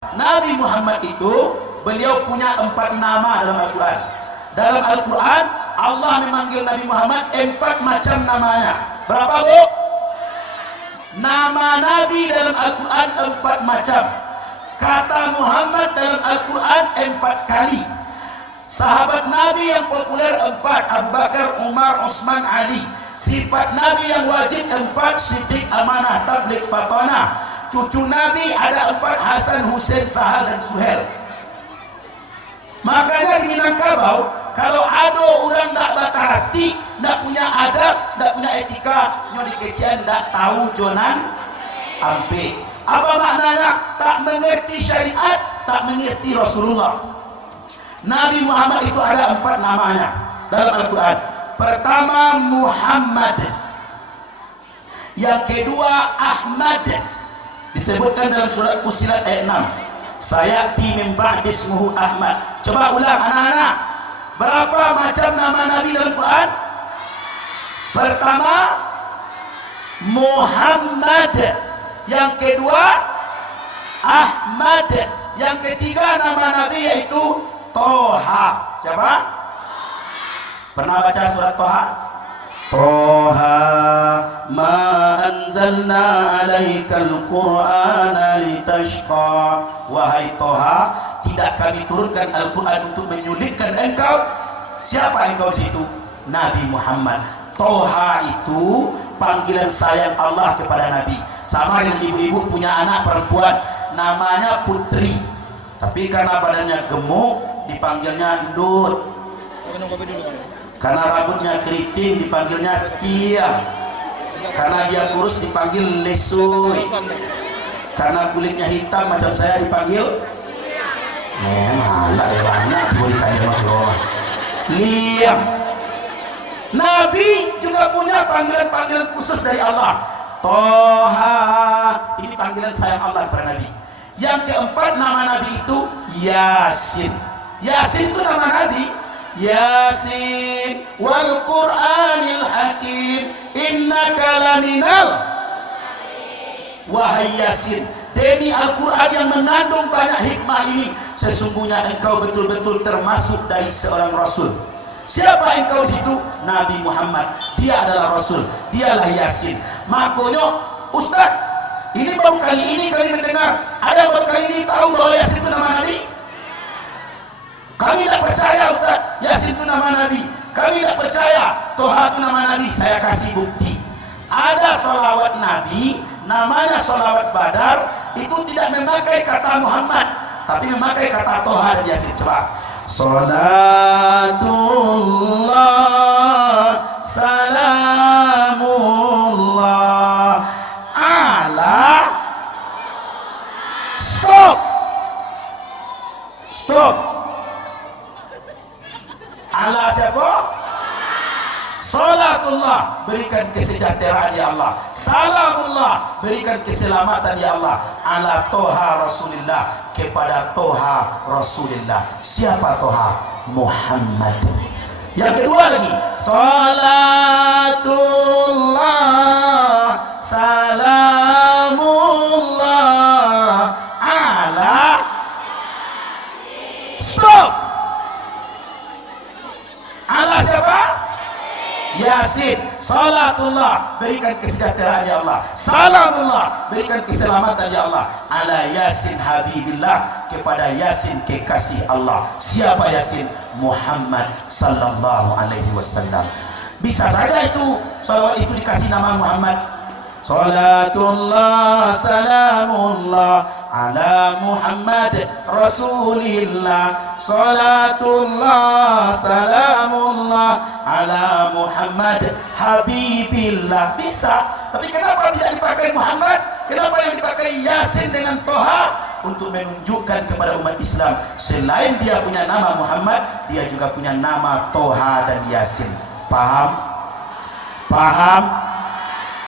Nabi Muhammad itu beliau punya 4 nama dalam Al-Quran. Dalam Al-Quran Allah memanggil Nabi Muhammad 4 macam namanya. Berapa, Bu? Nama Nabi dalam Al-Quran 4 macam. Kata Muhammad dalam Al-Quran 4 kali. Sahabat Nabi yang populer 4, Abu Bakar, Umar, Utsman, Ali. Sifat Nabi yang wajib 4, Siddiq, Amanah, Tabligh, Fatanah. Cucu Nabi ada 4, Hasan, Husain, Sahal, dan Suhel. Makanya di Minangkabau, kalau ada orang tak batah hati, tak punya adab, tak punya etika, nyo dikecian tak tahu jonan ampe. Apa maknanya? Tak mengerti syariat, tak mengerti Rasulullah. Nabi Muhammad itu ada 4 namanya dalam Al-Quran. Pertama Muhammad, yang kedua Ahmad, disebutkan dalam surat Fussilat ayat 6. Sayati min ba'di ismuhu Ahmad. Coba ulang anak-anak. Berapa macam nama Nabi dalam Quran? Pertama Muhammad, yang kedua Ahmad, yang ketiga nama Nabi yaitu Toha. Siapa? Pernah baca surat Toha? Toha ma anzalna alaikal qur'ana litashqa. Wahai Toha, tidak kami turunkan Al-Quran untuk menyulitkan engkau. Siapa engkau di situ? Nabi Muhammad. Toha itu panggilan sayang Allah kepada Nabi. Sama dengan ibu-ibu punya anak perempuan namanya Putri, tapi karena badannya gemuk dipanggilnya Nur. Karena rambutnya keriting dipanggilnya Kia. Karena dia kurus dipanggil Lesuy. Karena kulitnya hitam macam saya dipanggil malah ya banyak boleh kalian Liam. Nabi juga punya panggilan-panggilan khusus dari Allah. Toha, ini panggilan sayang Allah kepada Nabi. Yang keempat nama Nabi itu Yasin. Yasin itu nama Nabi. Yasin wal Qur'anil Hakim innaka laminal. Wahai Yasin, demi Al-Quran yang mengandung banyak hikmah ini, sesungguhnya engkau betul-betul termasuk dari seorang Rasul. Siapa engkau di situ? Nabi Muhammad. Dia adalah Rasul, dialah Yasin. Makanya Ustaz, ini baru kali ini kami mendengar, ada baru kali ini tahu bahwa Yasin itu nama Nabi. Kami tidak percaya Ustaz, Yasin itu nama Nabi. Kami tidak percaya Toha itu nama Nabi. Saya kasih bukti. Ada sholawat Nabi namanya sholawat Badar, itu tidak memakai kata Muhammad, tapi memakai kata Toha dan Yasin. Coba. Salatullah salamullah ala. Stop. Ala siapa? Salatullah, berikan kesejahteraan ya Allah. Salamullah, berikan keselamatan ya Allah. Ala Toha Rasulillah, kepada Toha Rasulillah. Siapa Toha? Muhammad. Yang kedua lagi, salatullah salamullah ala. Stop. Ala siapa? Yasin. Salatullah, berikan kesejahteraan ya Allah. Salamullah, berikan keselamatan ya Allah. Ala Yasin Habibillah, kepada Yasin kekasih Allah. Siapa Yasin? Muhammad sallallahu alaihi wasallam. Bisa saja itu salawat itu dikasih nama Muhammad. Salatullah salamullah ala Muhammad Rasulillah. Salatullah salamullah ala Muhammad Habibillah. Bisa, tapi kenapa tidak dipakai Muhammad? Kenapa yang dipakai Yasin dengan Toha? Untuk menunjukkan kepada umat Islam, selain dia punya nama Muhammad, dia juga punya nama Toha dan Yasin. Paham?